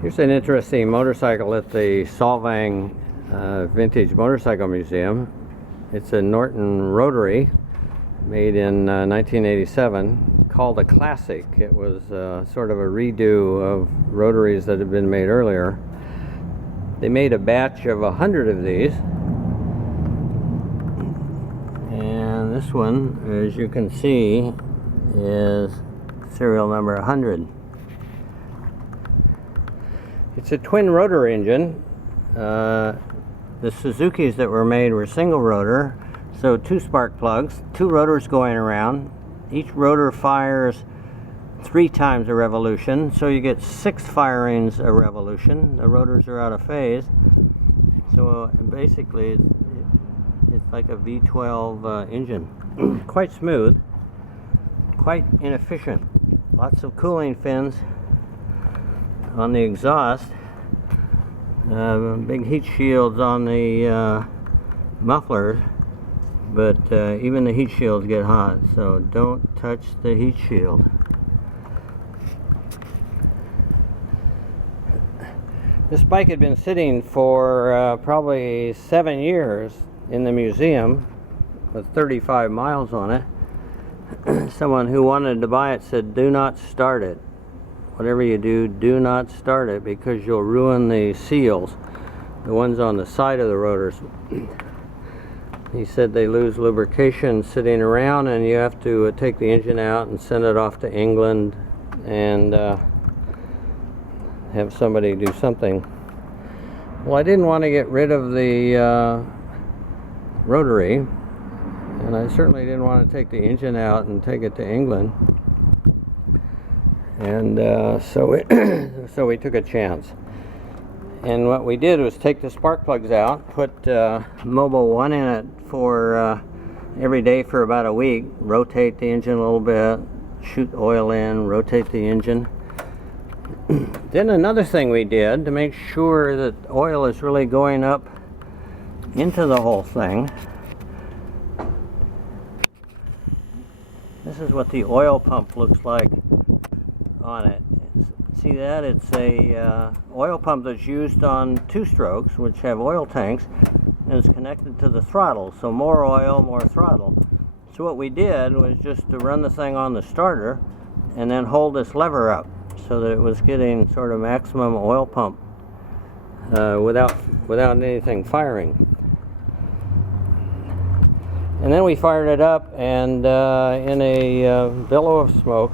Here's an interesting motorcycle at the Solvang Vintage Motorcycle Museum. It's a Norton Rotary, made in 1987, called a Classic. It was sort of a redo of rotaries that had been made earlier. They made a batch of 100 of these, and this one, as you can see, is serial number 100. It's a twin rotor engine. The Suzukis that were made were single rotor, so 2 spark plugs, 2 rotors going around. Each rotor fires 3 times a revolution, so you get 6 firings a revolution. The rotors are out of phase, so basically it's like a V12 engine. Quite smooth, quite inefficient. Lots of cooling fins on the exhaust, big heat shields on the mufflers, but even the heat shields get hot, so don't touch the heat shield. This bike had been sitting for probably 7 years in the museum with 35 miles on it. Someone who wanted to buy it said, "Do not start it. Whatever you do, do not start it, because you'll ruin the seals, the ones on the side of the rotors." He said they lose lubrication sitting around, and you have to take the engine out and send it off to England and have somebody do something. Well, I didn't want to get rid of the rotary, and I certainly didn't want to take the engine out and take it to England. And so we took a chance. And what we did was take the spark plugs out, put Mobil 1 in it for every day for about a week, rotate the engine a little bit, shoot oil in, rotate the engine. Then another thing we did to make sure that oil is really going up into the whole thing, this is what the oil pump looks like on it. See that? It's a oil pump that's used on 2-strokes, which have oil tanks, and it's connected to the throttle, so more oil, more throttle. So what we did was just to run the thing on the starter and then hold this lever up so that it was getting sort of maximum oil pump without anything firing. And then we fired it up, and in a billow of smoke,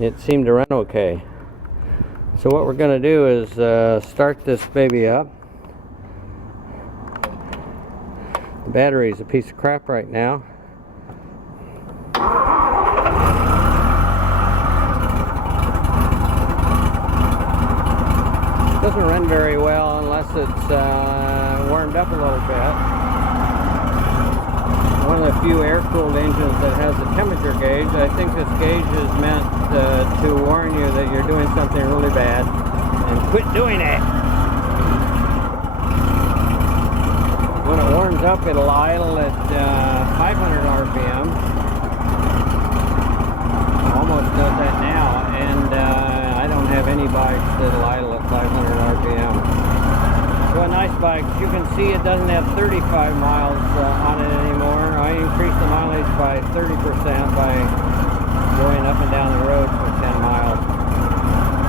it seemed to run okay. So what we're going to do is start this baby up. The battery's a piece of crap right now. It doesn't run very well unless it's warmed up a little bit. One of the few air-cooled engines that has a temperature gauge. I think this gauge is meant to warn you that you're doing something really bad and quit doing it. When it warms up, it'll idle at 500 RPM. Almost does that now, and I don't have any bikes that'll idle at 500 RPM. So a nice bike. As you can see, it doesn't have 35 miles on it anymore. I increased the mileage by 30% by going up and down the road for 10 miles.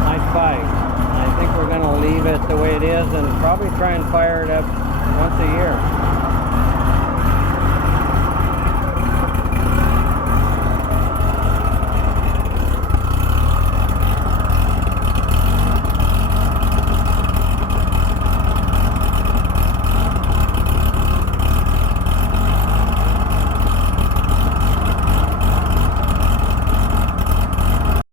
Nice bike. I think we're going to leave it the way it is and probably try and fire it up once a year.